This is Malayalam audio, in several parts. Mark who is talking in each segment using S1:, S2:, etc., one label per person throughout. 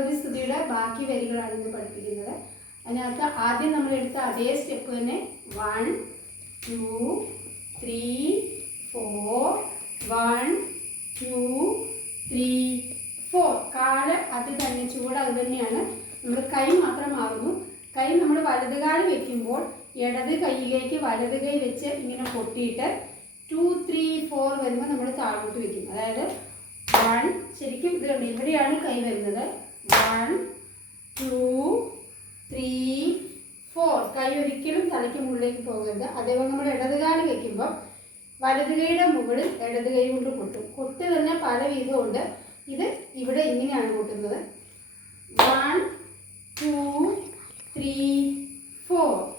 S1: ഒരു സ്തുതിയുടെ ബാക്കി വരികളാണ് ഇന്ന് പഠിപ്പിക്കുന്നത്. അതിനകത്ത് ആദ്യം നമ്മൾ എടുത്ത അതേ സ്റ്റെപ്പ് തന്നെ one two three four one two three four. കാൽ അത് തന്നെ ചൂട് അത് തന്നെയാണ്. നമ്മൾ കൈ മാത്രം മാറുന്നു കൈ നമ്മൾ വലത് കാൽ വെക്കുമ്പോൾ ഇടത് കൈയിലേക്ക് വലത് കൈ വെച്ച് ഇങ്ങനെ പൊട്ടിയിട്ട് ടു ത്രീ ഫോർ വരുമ്പോൾ നമ്മൾ താഴോട്ട് വെക്കും. അതായത് വൺ ശരിക്കും ഇത് കണ്ടോ, ഇവിടെയാണ് കൈ വരുന്നത്. കൈ ഒരിക്കലും തലയ്ക്ക് മുകളിലേക്ക് പോകരുത്. അതേപോലെ നമ്മൾ ഇടതുകാൽ വെക്കുമ്പോൾ വലത് കൈയുടെ മുകളിൽ ഇടത് കൈ കൊണ്ട് കൊട്ടും. കൊട്ട് തന്നെ പല വിധമുണ്ട്. ഇത് ഇവിടെ ഇങ്ങനെയാണ് കൊട്ടുന്നത്. വൺ ടു ത്രീ ഫോർ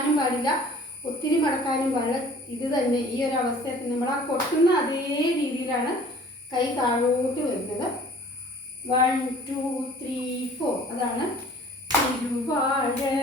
S1: നിവർത്താനും പാടില്ല. ഒത്തിരി മടക്കാനും പാടില്ല. ഇത് തന്നെ ഈ ഒരു അവസ്ഥയിൽ നമ്മൾ ആ കൊട്ടുന്ന അതേ രീതിയിലാണ് കൈ താഴോട്ട് വരുന്നത്. വൺ ടു ത്രീ ഫോർ അതാണ് തിരുവാഴപ്പിൽ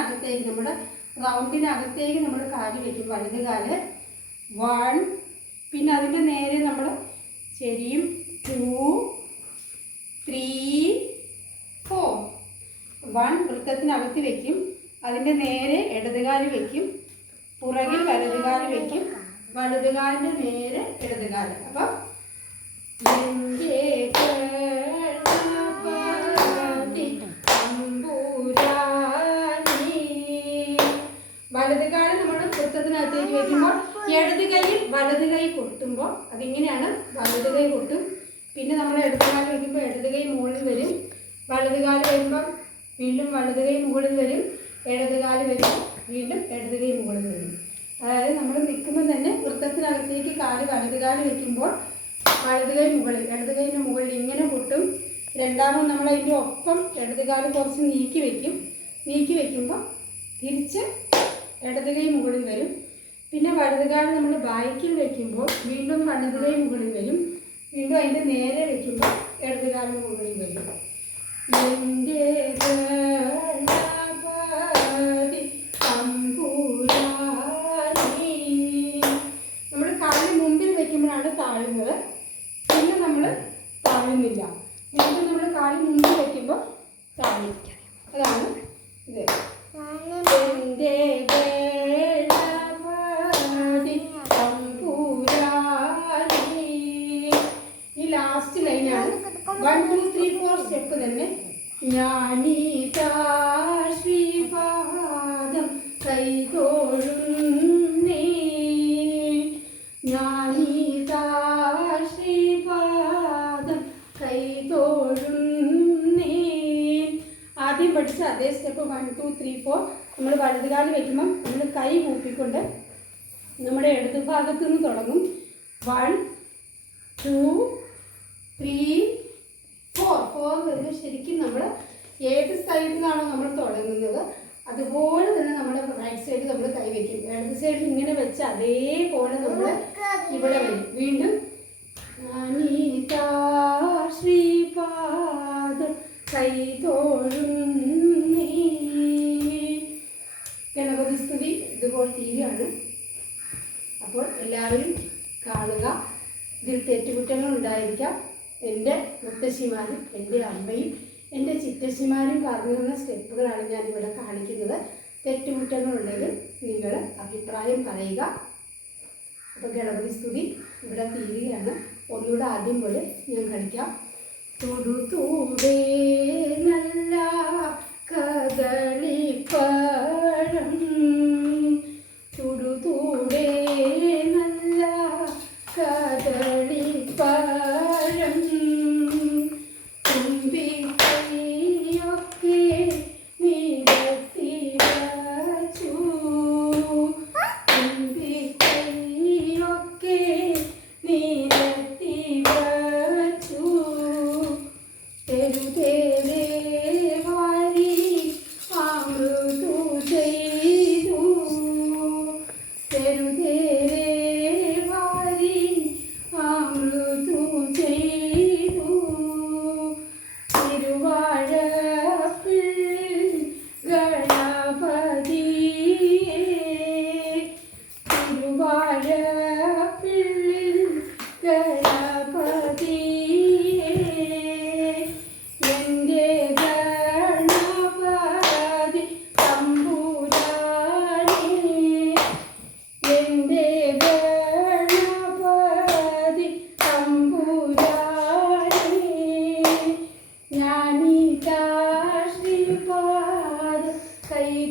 S1: വൃത്തത്തിനകത്തേക്ക് നമ്മൾ റൗണ്ടിനകത്തേക്ക് നമ്മൾ കാൽ വെക്കും. വലത് കാൽ വൺ പിന്നെ അതിന്റെ നേരെ നമ്മൾ ശരിയും ടു ത്രീ ഫോർ വൺ വൃത്തത്തിനകത്ത് വയ്ക്കും അതിന്റെ നേരെ ഇടതുകാൽ വയ്ക്കും പുറകിൽ വലതുകാൽ വെക്കും. വലതുകാലിന്റെ നേരെ ഇടതുകാൽ. അപ്പം ഗണപതി തമ്പുരാനേ. വലത് കാലം നമ്മൾ വൃത്തത്തിനകത്തേക്ക് വെക്കുമ്പോൾ ഇടത് കൈയിൽ വലത് കൈ കൊട്ടുമ്പോൾ അതിങ്ങനെയാണ് വലത് കൈ കൊട്ടും. പിന്നെ നമ്മൾ ഇടത് കാലം വയ്ക്കുമ്പോൾ ഇടത് കൈ മുകളിൽ വരും. വലത് കാലം വരുമ്പോൾ വീണ്ടും വലത് കൈ മുകളിൽ വരും. ഇടത് കാൽ വരും വീണ്ടും ഇടത് കൈ മുകളിൽ വരും. അതായത് നമ്മൾ നിൽക്കുമ്പോൾ തന്നെ വൃത്തത്തിനകത്തേക്ക് കാൽ വലത് കാൽ വയ്ക്കുമ്പോൾ വലത് കൈ മുകളിൽ ഇടത് കൈന്റെ മുകളിൽ ഇങ്ങനെ കൊട്ടും. രണ്ടാമത് നമ്മൾ അതിന്റെ ഒപ്പം ഇടത് കാൽ കുറച്ച് നീക്കി വയ്ക്കും നീക്കി വയ്ക്കുമ്പോൾ തിരിച്ച് ഇടത് കൈ മുകളിൽ വരും. പിന്നെ വലത് നമ്മൾ ബാക്കിൽ വെക്കുമ്പോൾ വീണ്ടും വലത് കൈ മുകളിൽ വരും. വീണ്ടും അതിന്റെ നേരെ വെക്കുമ്പോൾ ഇടതുകാലം കാൽ മുകളിൽ വരും. എന്റെ നമ്മൾ കാലിന് മുമ്പിൽ വയ്ക്കുമ്പോഴാണ് താഴുന്നത്. പിന്നെ നമ്മൾ താഴുന്നില്ല. വീണ്ടും നമ്മൾ കാലിന് മുമ്പിൽ വെക്കുമ്പോൾ താഴും അതാണ് ഇത്. എന്റെ one two three four step തന്നെ. ഞാനീതാശ്രീപാദം കൈതോഴുന്നേ ഞാനീതാശ്രീപാദം കൈതോഴുന്നേ ആദ്യം പഠിച്ച അതേ step one two three four. നമ്മൾ വലതുകാലം വെക്കുമ്പം നമ്മൾ കൈ കൂപ്പിക്കൊണ്ട് നമ്മുടെ ഇടതുഭാഗത്തു നിന്ന് തുടങ്ങും. One two three four four വരുമ്പോൾ ശരിക്കും നമ്മൾ ഏത് സൈഡിൽ നിന്നാണോ നമ്മൾ തുടങ്ങുന്നത് അതുപോലെ തന്നെ നമ്മൾ റൈറ്റ് സൈഡിൽ നമ്മൾ കൈ വെക്കും. ഇടത് സൈഡിൽ ഇങ്ങനെ വെച്ച് അതേപോലെ നമ്മൾ ഇവിടെ വരും. വീണ്ടും ശ്രീപാദ ശ്രീപാദം കൈതോഴുന്നേ ഗണപതി സ്തുതി ഇതുപോലെ തീരുകയാണ്. അപ്പോൾ എല്ലാവരും കാണുക. ഇതിൽ തെറ്റുകുറ്റങ്ങൾ ഉണ്ടായിരിക്കാം. എന്റെ മുത്തശ്ശിമാരും എന്റെ അമ്മയും എന്റെ ചിറ്റശ്ശിമാരും പറഞ്ഞു തന്ന സ്റ്റെപ്പുകളാണ് ഞാൻ ഇവിടെ കാണിക്കുന്നത്. തെറ്റുകുറ്റങ്ങളുണ്ടെങ്കിൽ നിങ്ങൾ അഭിപ്രായം പറയുക. അപ്പോൾ ഗണപതി സ്തുതി ഇവിടെ തീരുകയാണ്. ഒന്നുകൂടെ ആദ്യം പോലെ ഞാൻ കളിക്കാം. തൊടുതൂടേ നല്ല കദളി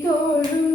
S1: തോഴു